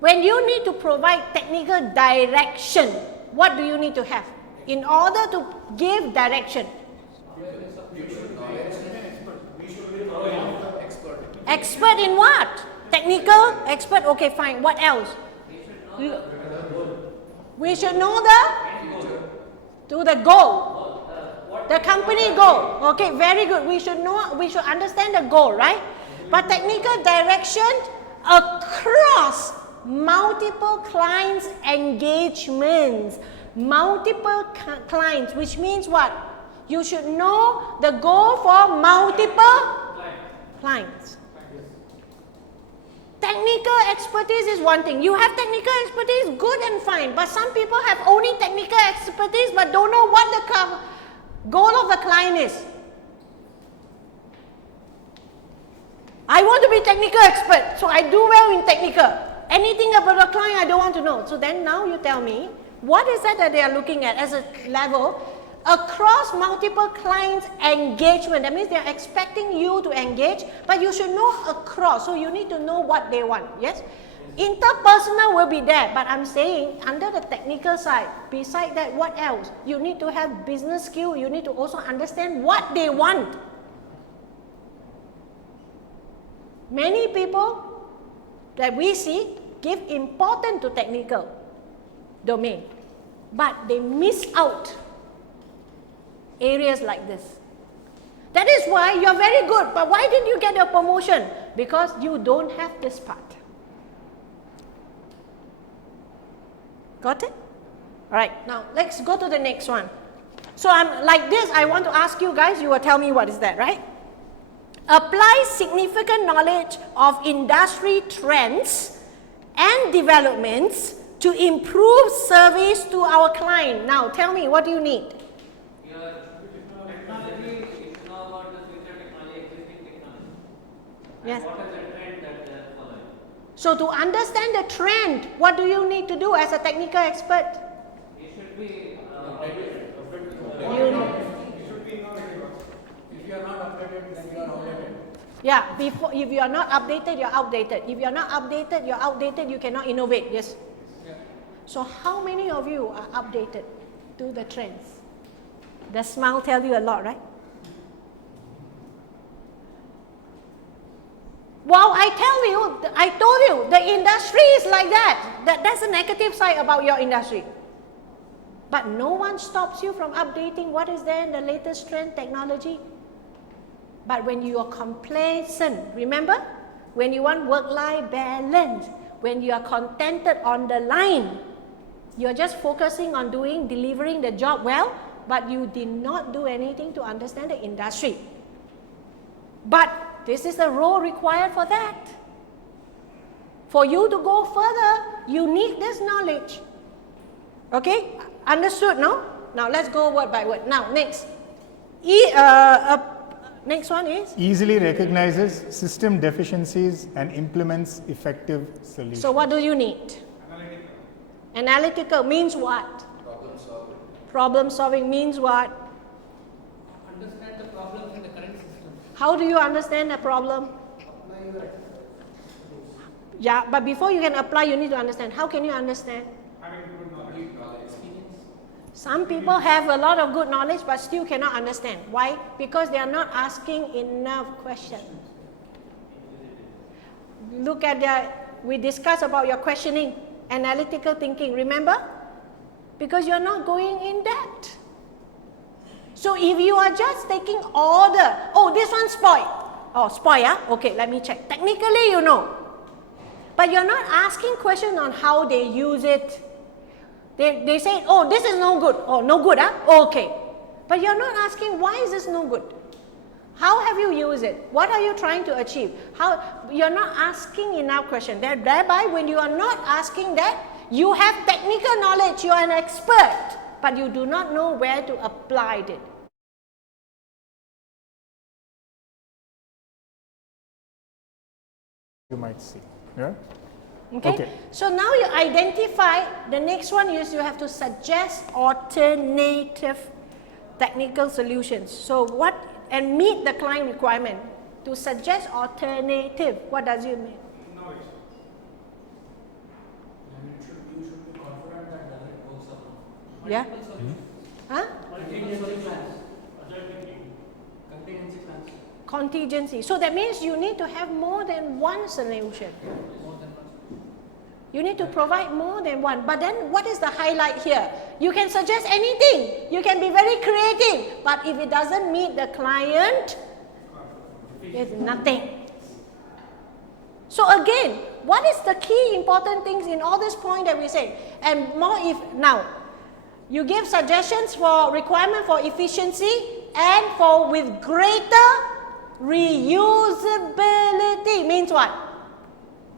When you need to provide technical direction, what do you need to have? In order to give direction. Expert in what? Technical expert. Okay, fine. What else? We should know the goal. The company goal. Okay, very good. We should understand the goal, right? But technical direction across multiple clients engagements. Multiple clients, which means what? You should know the goal for multiple clients. Technical expertise is one thing. You have technical expertise, good and fine. But some people have only technical expertise but don't know what the goal of the client is. I want to be technical expert, so I do well in technical. Anything about the client I don't want to know. So then now you tell me, what is that they are looking at as a level across multiple clients engagement? That means they are expecting you to engage, but you should know across. So you need to know what they want. Yes? Interpersonal will be there, but I'm saying under the technical side, beside that, what else? You need to have business skill. You need to also understand what they want. Many people that we see give importance to technical domain, but they miss out areas like this. That is why you're very good, but why didn't you get a promotion? Because you don't have this part. Got it? Alright, now let's go to the next one. So I'm like this, I want to ask you guys, you will tell me what is that, right? Apply significant knowledge of industry trends and developments to improve service to our client. Now tell me, what do you need? Yes. What is the trend that they are following? So to understand the trend, what do you need to do as a technical expert? It should be If you are not updated, then you are outdated. Yeah, if you are not updated, you're outdated. If you are not updated, you're outdated, you cannot innovate. Yes? Yeah. So how many of you are updated to the trends? The smile tells you a lot, right? Well, I told you, the industry is like that. That's the negative side about your industry. But no one stops you from updating what is there in the latest trend technology. But when you are complacent, remember? When you want work-life balance, when you are contented on the line, you're just focusing on delivering the job well, but you did not do anything to understand the industry. But this is the role required for that. For you to go further, you need this knowledge. Okay? Understood, no? Now let's go word by word. Now, next. Next one is? Easily recognizes system deficiencies and implements effective solutions. So what do you need? Analytical. Analytical means what? Problem solving. Problem solving means what? Understand the problems in the current system. How do you understand the problem? Apply your rules. Yeah, but before you can apply, you need to understand. How can you understand? Having good knowledge. Experience. Some people have a lot of good knowledge but still cannot understand. Why? Because they are not asking enough questions. Look at we discussed about your questioning, analytical thinking, remember? Because you're not going in depth. So if you are just taking order, oh, this one spoiled. Oh, spoil, yeah? Okay, let me check. Technically, you know. But you're not asking questions on how they use it. They say, oh, this is no good. Oh, no good, huh? Okay. But you're not asking, why is this no good? How have you used it? What are you trying to achieve? You're not asking enough questions. Thereby, when you are not asking that, you have technical knowledge, you are an expert, but you do not know where to apply it. You might see. Yeah? Okay? So now you identify, the next one is you have to suggest alternative technical solutions. So and meet the client requirement. To suggest alternative, what does it mean? Yeah? Huh? Contingency plans. Contingency plans. Contingency. So that means you need to have more than one solution. More than one. You need to provide more than one. But then what is the highlight here? You can suggest anything. You can be very creative. But if it doesn't meet the client, it's nothing. So again, what is the key important things in all this point that we say? And more if now, you give suggestions for requirement for efficiency and for with greater reusability. Means what?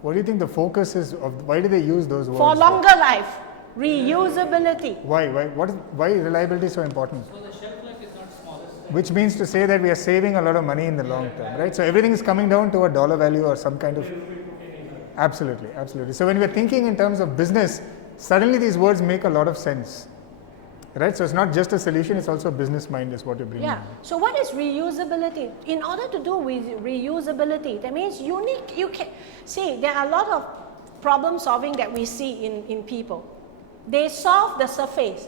What do you think the focus is of? Why do they use those words? For longer life, reusability. Why? Why is reliability so important? So the shelf life is not small. Which means to say that we are saving a lot of money in the long term, right? So everything is coming down to a dollar value or some kind of. Absolutely, absolutely. So when we're thinking in terms of business, suddenly these words make a lot of sense, right? So it's not just a solution; it's also a business mind, is what you're bringing. Yeah. So what is reusability? In order to do with reusability, that means you can see there are a lot of problem solving that we see in people. They solve the surface.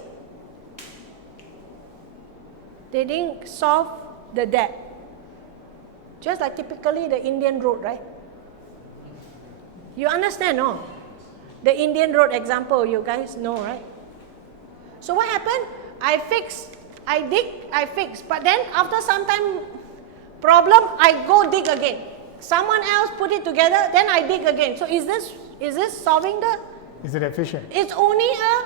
They didn't solve the depth. Just like typically the Indian road, right? You understand, no? The Indian road example, you guys know, right? So what happened? I fix, I dig, I fix. But then after some time problem, I go dig again. Someone else put it together, then I dig again. So is this solving the? Is it efficient? It's only a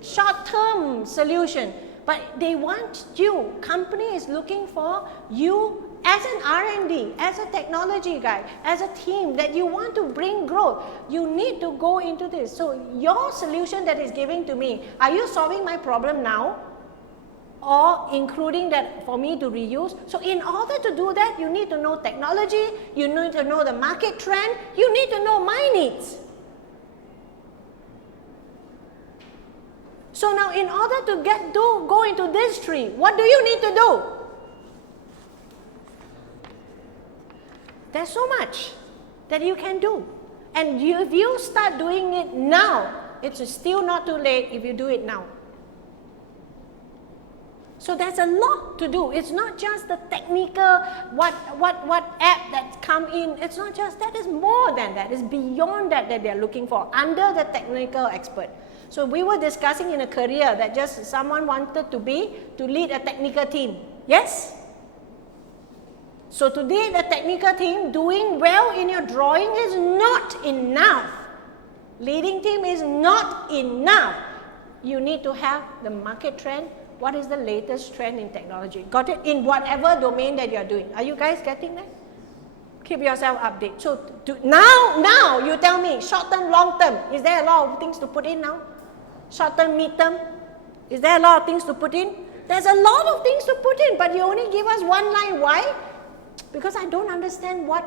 short-term solution. But they want you, company is looking for you as an R&D, as a technology guy, as a team that you want to bring growth. You need to go into this. So your solution that is giving to me, are you solving my problem now? Or including that for me to reuse? So in order to do that, you need to know technology, you need to know the market trend, you need to know my needs. So now in order to go into this tree, what do you need to do? There's so much that you can do. And if you start doing it now, it's still not too late if you do it now. So there's a lot to do. It's not just the technical, what app that's come in. It's not just that. It's more than that. It's beyond that they're looking for, under the technical expert. So we were discussing in a career that just someone wanted to lead a technical team. Yes? So to lead a technical team, doing well in your drawing is not enough. Leading team is not enough. You need to have the market trend. What is the latest trend in technology? Got it? In whatever domain that you are doing. Are you guys getting that? Keep yourself updated. So now you tell me, short term, long term, is there a lot of things to put in now? Short term, mid term, is there a lot of things to put in? There's a lot of things to put in, but you only give us one line. Why? Because I don't understand what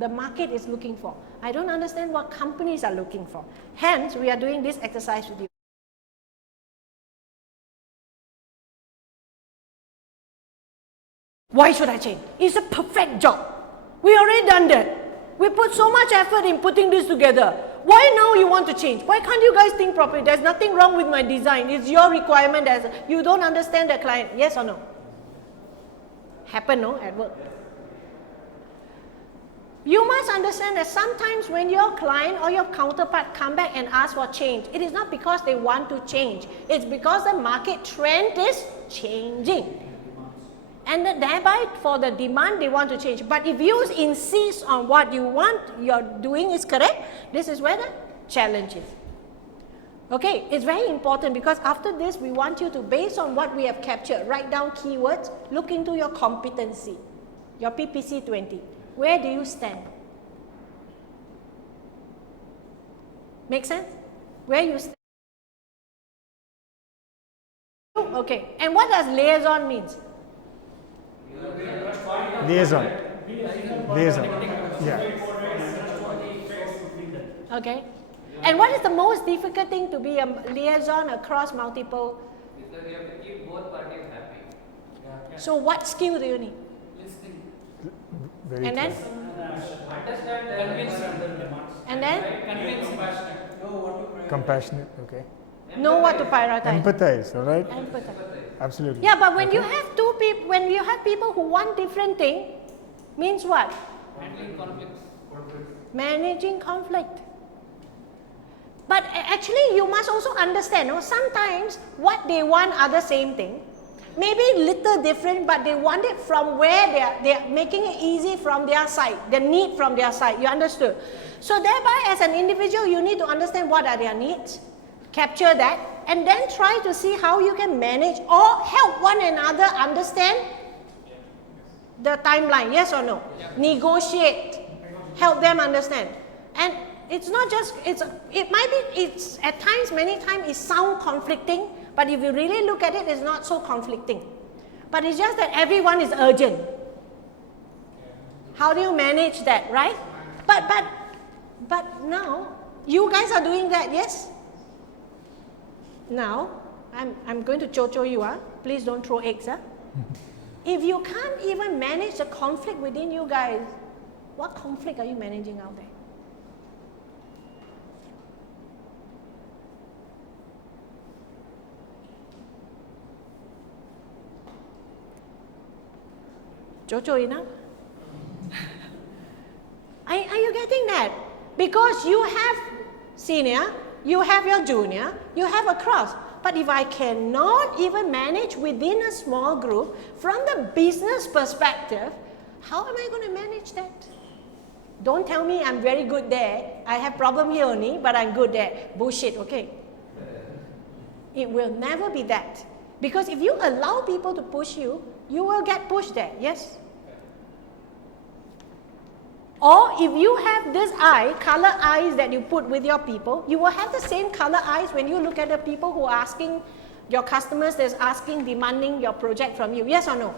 the market is looking for. I don't understand what companies are looking for. Hence, we are doing this exercise with you. Why should I change? It's a perfect job. We already done that. We put so much effort in putting this together. Why now you want to change? Why can't you guys think properly? There's nothing wrong with my design. It's your requirement as you don't understand the client. Yes or no? Happen, no, at work. You must understand that sometimes when your client or your counterpart come back and ask for change, it is not because they want to change. It's because the market trend is changing. And thereby, for the demand, they want to change. But if you insist on what you want, you're doing is correct, this is where the challenge is. Okay, it's very important because after this, we want you to, based on what we have captured, write down keywords, look into your competency, your PPC 20. Where do you stand? Make sense? Where you stand? Okay, and what does liaison means? Liaison. Yeah. Okay. And what is the most difficult thing to be a liaison across multiple? Because you have to keep both parties happy. So what skill do you need? Listening. Very And then? Understand the Convince. demands. And then? Convince. Compassionate. Know what to prioritize. Compassionate, okay. Know what to prioritize. Empathize, all right? Empathize. Absolutely. Yeah, but when Okay. you have two people, when you have people who want different thing, means what? Handling conflicts. Managing conflict. But actually, you must also understand, sometimes what they want are the same thing. Maybe little different, but they want it from where they are making it easy from their side, the need from their side. You understood? So thereby, as an individual, you need to understand what are their needs, capture that, and then try to see how you can manage or help one another understand the timeline. Yes or no? Negotiate, help them understand. And it's not just, it might be, it's at times, many times it sounds conflicting, but if you really look at it, it's not so conflicting. But it's just that everyone is urgent. How do you manage that, right? But now, you guys are doing that, yes? Now, I'm going to chocho you, please don't throw eggs. If you can't even manage the conflict within you guys, what conflict are you managing out there? Jojo enough? Are you getting that? Because you have senior, you have your junior, you have across. But if I cannot even manage within a small group from the business perspective, how am I going to manage that? Don't tell me I'm very good there. I have problem here only, but I'm good there. Bullshit, okay? It will never be that. Because if you allow people to push you, you will get pushed there, yes? Or if you have this color eyes that you put with your people, you will have the same color eyes when you look at the people who are asking, your customers that's asking, demanding your project from you, yes or no?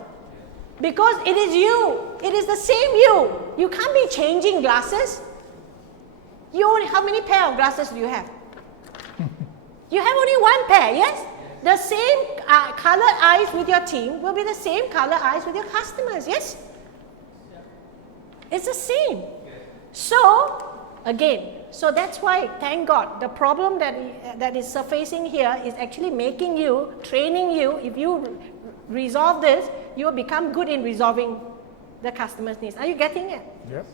Because it is you, it is the same you. You can't be changing glasses. How many pair of glasses do you have? You have only one pair, yes? The same color eyes with your team will be the same color eyes with your customers, yes? It's the same. So, again, so that's why, thank God, the problem that is surfacing here is actually making you, training you. If you resolve this, you will become good in resolving the customer's needs. Are you getting it? Yep.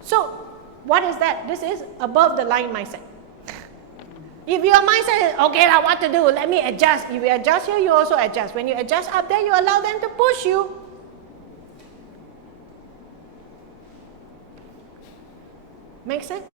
So, what is that? This is above the line mindset. If your mindset is, okay, now what to do? Let me adjust. If you adjust here, you also adjust. When you adjust up there, you allow them to push you. Make sense?